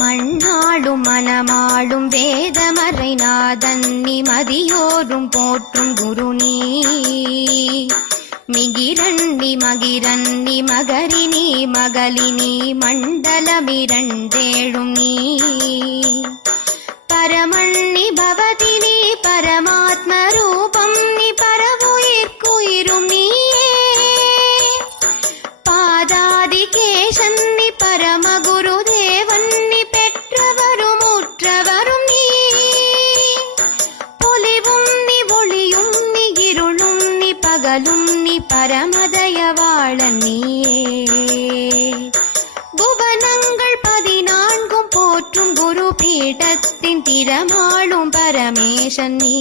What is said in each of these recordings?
மண்ணாளும் மனமாளும் வேதமறை நாதன் நிமதியோரும் போற்றும் குரு நீ. மிகிரன்னி மகிரன்னி மகரினி மகளினி மண்டலமிரண்டேழும் நீ. பரமன்னி பவதினி பரமாத்ம ரூபம் நீ பரவுயிர்க்குயிரும் நீயே. பாதாதி கேசன்னி பரமகுரு தேவன்னி பெற்றவரும் உற்றவரும் நீ. பொலிவும் நீ ஒளியும் நீ இருளும் நீ பகலும் நீ பரமதயவாளன் நீயே. புவனங்கள் 14 போற்றும் குரு பீடத்தின் திறமாளும் பரமேசன் நீ.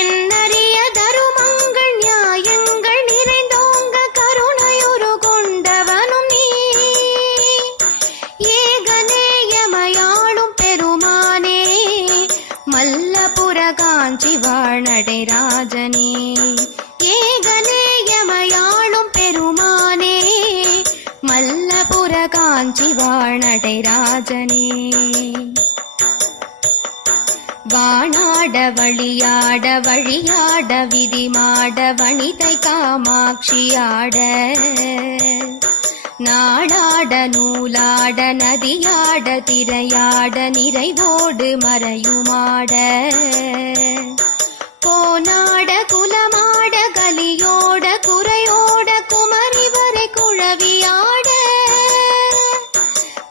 என்னறிய தருமங்கள் நியாயங்கள் நிறைந்தோங்க கருணையுரு கொண்டவனும் நீ. ஏகநேயமயாளும் பெருமானே மல்லபுர காஞ்சி வாழ்நடை ராஜனே. ஏகநேயமயாளும் பெருமானே மல்லபுர காஞ்சி வாழ்நடை ராஜனே. வாணாட வழியாட வழியாட விதிமாட வனிதை காமாட்சியாட. நாடாட நூலாட நதியாட திரையாட நிறைவோடு மறையுமாட. கோனாட குலமாட கலியோட குறையோட குமரி வரை குழவியாட.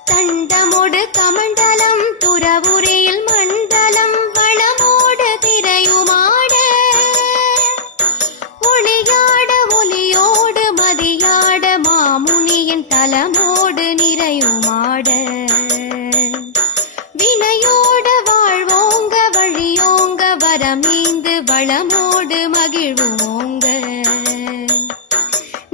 தண்டமோடு கமண்டலம் துறவுரையில் மண்டலம் வளமோடு திரையுமாட. ஒளியாட ஒலியோடு மதியாட மாமுனியின் தலமோடு நிறையுமாட. வினையோட வாழ்வோங்க வழியோங்க வரமீந்து வளமோடு மகிழ்வோங்க.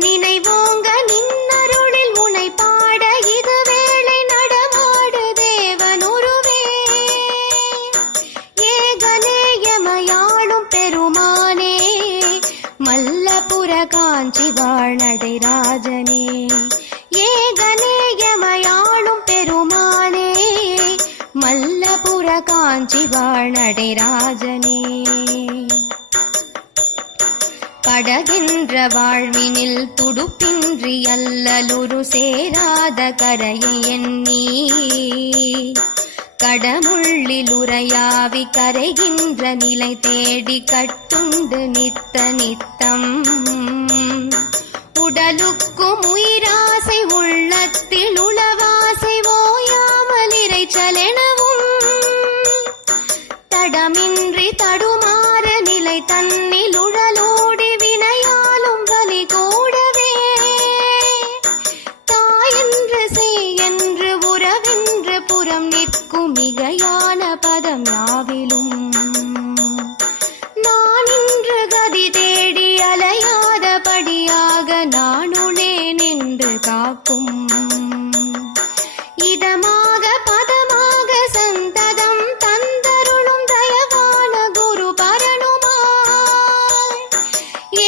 நினைவோங்க நின்னருளில் உனை பாட இது வேளை நடமாடு தேவனுருவே. ஏகநேயமயாளும் பெருமானே மல்லபுர காஞ்சி வாழ்நடை ராஜனே. ஏகநேயமயாளும் பெருமானே மல்லபுர காஞ்சி வாழ்நடை ராஜனே. படகின்ற வாழ்வினில் துடுப்பின்றி அல்லலுரு சேராத கரையை எண்ணி. கடமுள்ளில் உரையாவி கரைகின்ற நிலை தேடி கட்டுண்டு நித்த நித்தம். உடலுக்கும் உயிராசை உள்ளத்தில் உளவாசை ஓயாமல் இறைச்சலெனவும். தடமின்றி தடுமாற நிலை தன்னில் உழலோடி வினையாலும் வலி கூடவே. தாயென்று செய்யென்று உறவென்று புறம் நிற்கும் மிகையான பதம் யாவிலும். நான் இன்று கதி தேடி அலையாதபடியாக நானுளே நின்று காக்கும். இதமாக பதமாக சந்ததம் தந்தருளும் தயவான குரு பரனுமாய்.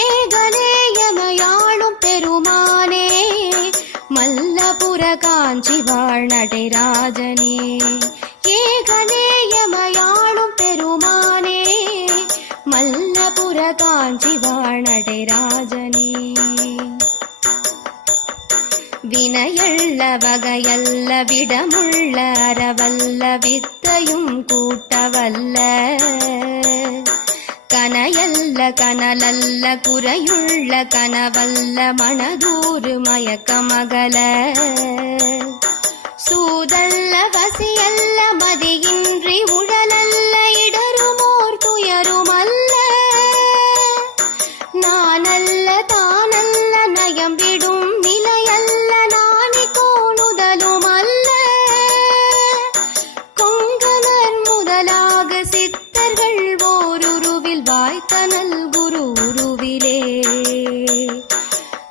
ஏகநேயமயாளும் பெருமானே மல்லபுர காஞ்சி வாழ்நடை ராஜனே. ஏகநேயமயாளும் பெருமானே மல்லபுர காஞ்சி வாழ்நடை ராஜனே. வினையல்ல வகையல்ல விடமுள்ள அறவல்ல வித்தையும் கூட்டவல்ல. கனையல்ல கனலல்ல குறையுள்ள கனவல்ல மனதூறு மயக்கமகல. சூதல்ல வசியல்ல மதியின்றி உழலல்ல இடருமோர் துயருமல்ல. நானல்ல தானல்ல நயம்பிடும் நிலையல்ல நாணி கோணுதலுமல்ல. கொங்கணர் முதலாக சித்தர்கள் ஓருருவில் வாய்த்தனல் குரு உருவிலே.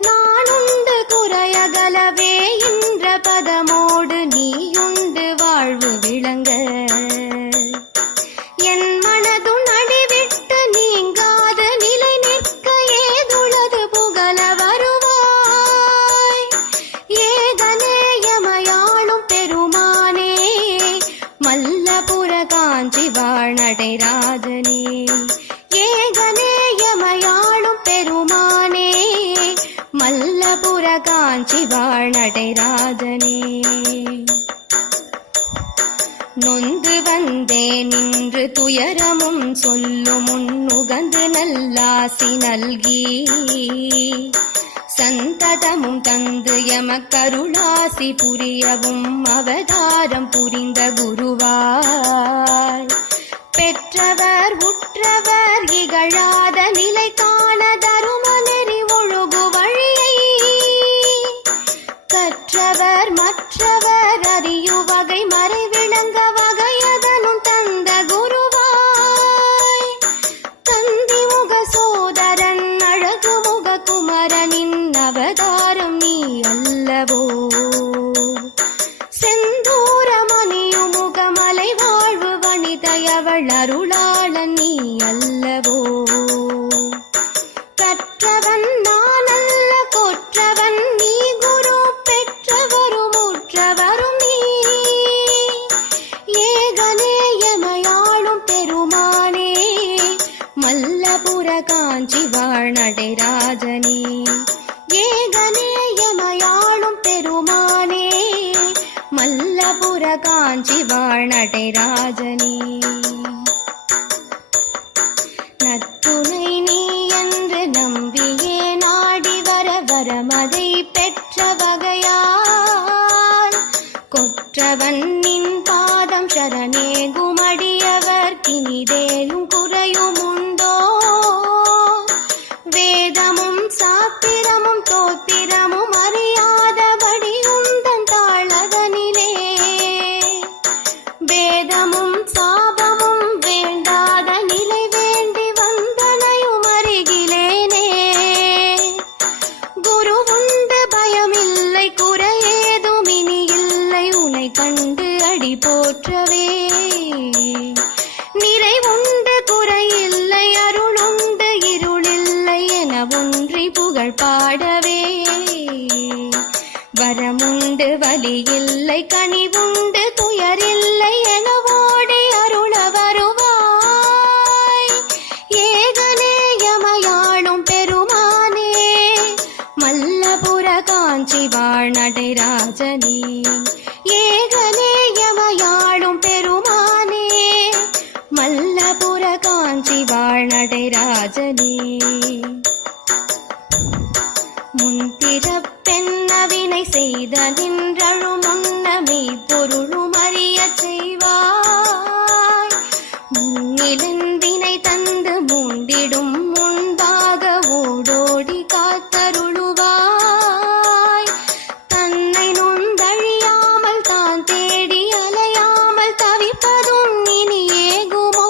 நானுண்டு குறையகலவே இன்ற பதமோடு நீயுண்டு வாழ்வு விளங்க. மல்லபுர காஞ்சி வாழ் நடராஜனே. நொந்து வந்தே நின்று துயரமும் சொல்லும் உகந்து நல்லாசி நல்கி சந்ததமும் தந்து எமக்கருளாசி புரியவும் அவதாரம் புரிந்த குருவாய் பெற்றவர் உற்றவர் இகழாத நிலை காண தரும நெறி ஒழுகு வழியை கற்றவர் மற்றவர் அறியுவகை மறை விளங்க வகையதனும் தந்த குருவாய் தந்தி முக சோதரன் அழகு முக குமரனின் அவதாரம் நீ அல்லவோ செந்தூரமணியும் முகமலை வாழ்வு வனிதையவள் அருளாளன் நீ அல்லவோ கற்றவன் நான் அல்ல கொற்றவன் நீ குரு பெற்றவரும் உற்றவரும் நீ ஏகனே எமையாளும் பெருமானே மல்லபுர காஞ்சி வாழ் நடராஜனே. ஏகனே எமையாளும் பெருமானே மல்லபுர காஞ்சி வாழ் நடராஜனே. நத்துணை நீ என்று நம்பியே நாடி வர வரமதை பெற்ற வகையால் கொற்றவன் நின் பாதம் சரணேகுமடியவர் கினிதேலும் குறையும் உண்டோ வேதமும் சாத்திரமும் தோத்திரமும் அறியாதபடி உந்தன் தாளதனிலே வேதமும் சாபமும் வேண்டாத நிலை வேண்டி வந்தனையும் அருகிலேனே குரு உண்டு பயமில்லை குறையேதும் இனி இல்லை உனை கண்டு அடி போற்றவே நிறைவுண்டு குறையில்லை அருளுண்டு இருளில்லை என ஒன்றி புகழ் பாடவே வரமுண்டு வலியில்லை கனிவுண்டு துயரில்லை என ஓடி அருள வருவாய் ஏகனே எமையாளும் பெருமானே மல்லபுர காஞ்சி வாழ் நடராஜனே. ஏகனே எமையாளும் பெருமானே மல்லபுர காஞ்சி வாழ் நடராஜனே. முன்பிறப்பென்னவினை செய்த நின்றழும் முன்னமே பொருளும் அறிய செய்வாய் முன்னிலந்தினை தந்து மூண்டிடும் முன்பாக ஓடோடி காத்தருளுவாய் தன்னை நொந்தழியாமல் தான் தேடி அலையாமல் தவிப்பதும் இனி ஏகுமோ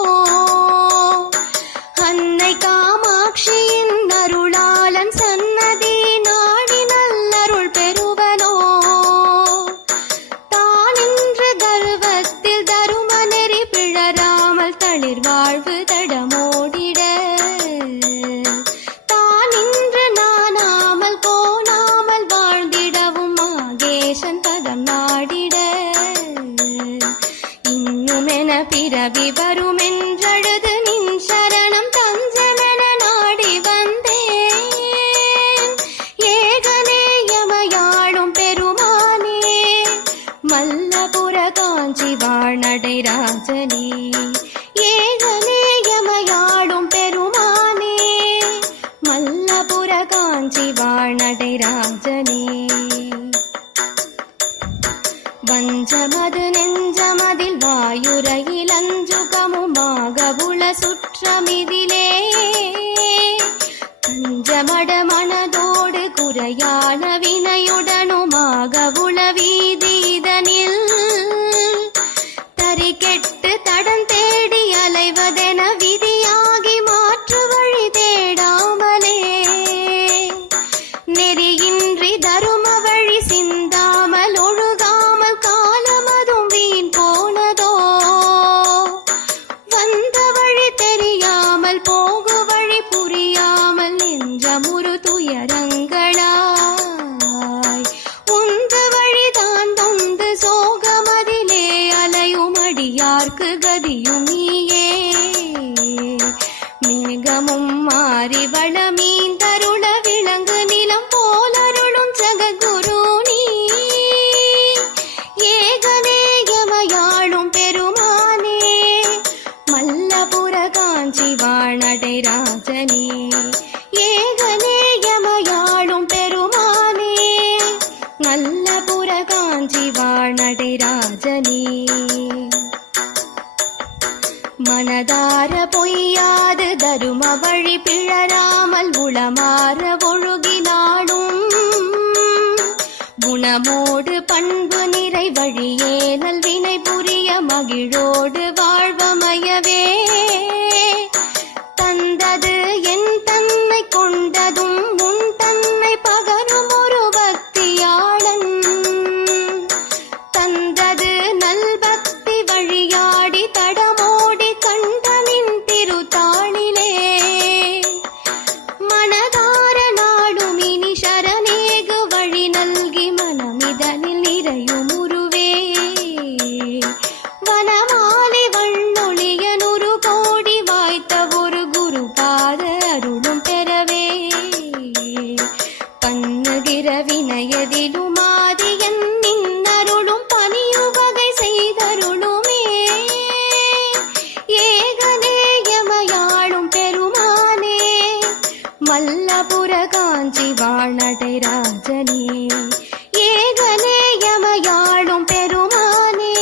அன்னை காமாட்சியின் அருளாளன் சன்னதி நாடி நல்லருள் பெறுவனோ தானின்று கர்வத்தில் தரும நெறி பிழறாமல் தளிர் வாழ்வு தடமோடிட தானின்று நானாமல் கோணாமல் வாழ்ந்திடவும் மாகேசன் பதம் நாடிட இன்னுமென பிறவி வருமென்றழுது நின் சரணம் தஞ்சமென நாடி வந்தேன் ஏகனே எமையாளும் பெருமானே மல்லபுர காஞ்சி வாழ் நடராஜனே. ஏகனே எமையாளும் பெருமானே மல்லபுர காஞ்சி வாழ் நடராஜனே. வஞ்சமது நெஞ்சமதில் வாயுரையில் அஞ்சுகமுமாக உள சுற்றமிதிலே கஞ்சமட மனதோடு குறையான வினையுடனுமாக உள வீதிதனில் தரி கெட்டு தடம் தேடி அலைவதென விதியாகி மாற்று வழி தேடாமலே நெறியின்றி தரும வழி சிந்தாமல் ஒழுகாமல் காலம மல்லபுர காஞ்சி வாழ் நடராஜனே. மனதார பொய்யாது தரும வழி பிழராமல் உளமாற ஒழுகினாடும் குணமோடு பண்பு நிறை வழியே நல்வினை புரிய மகிழோடு வாழ்வமையவே தந்தது என் தன்னை கொண்டதும் உன் தன்னை பகரும் ஒரு பக்தியாளன் தந்தது நல்பக்தி வழியாடி தடமோடி கண்டனின் திருத்தாளிலே மனதார நாடும் இனி சரணேகு வழி நல்கி மனமிதனில் நிறையும் உருவே வனமாலி வண்ணொழிய நுறு கோடி வாய்த்த ஒரு குரு பாத அருளும் பெறவே பண்ணுகிற வினயதிலும் ஆதியன் நின்னருளும் பணியுவகை செய்தருளுமே ஏகநேயமையாளும் பெருமானே மல்லபுர காஞ்சி வாழ் நடராஜனே. ஏகநேயமையாளும் பெருமானே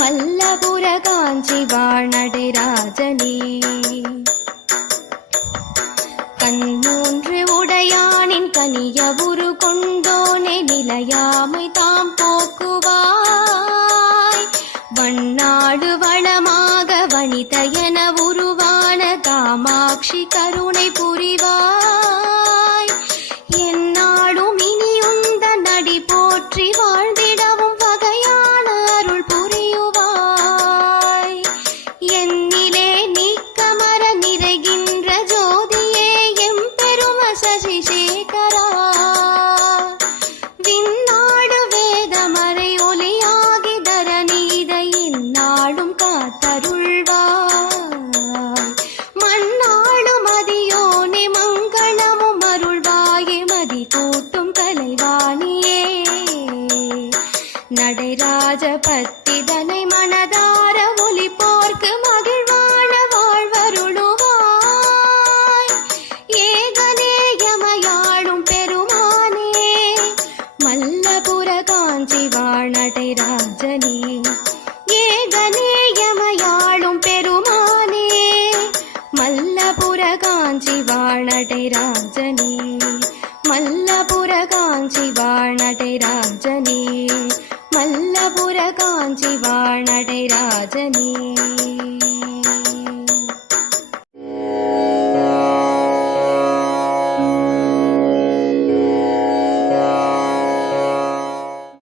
மல்லபுர காஞ்சி வாழ் நடராஜனே. கண்மூன்று உடையானின் கனிய உரு கொண்டோனே நிலையாமை தாம் போக்குவாய் வண்ணாடு வளமாக வனிதையன உருவான காமாட்சி கருணை புரிவாய் என்னாடும் இனியுந்த நடி போற்றி வாழ்ந்திடவும் வகையான அருள் புரியுவாய் என்னிலே நீக்கமர நிறைகின்ற ஜோதியே எம் பெரும சசிசேகரா விண்ணாடு வேதமறை ஒலியாகி தரநீதை இந்நாடும் காத்தருள்வாய் மண்ணாடும் அதியோனே மங்களமும் அருள்வாயே மதி கூட்டும் கலைவாணியே நடராஜ பத்திதனை மனதார ஒலிப்போர்க்கு மகிழ்வான வாழ்வருளுவாய் ஏகநேயமையாளும் பெருமானே மல்லபுர காஞ்சி வாழ் நடராஜனே. ஏகநேயமையாளும் பெருமானே மல்லபுர காஞ்சி வாழ் நடராஜனே. மல்லபுர காஞ்சி வாழ் நடராஜனே. மல்லபுர காஞ்சி வாழ் நடராஜனே.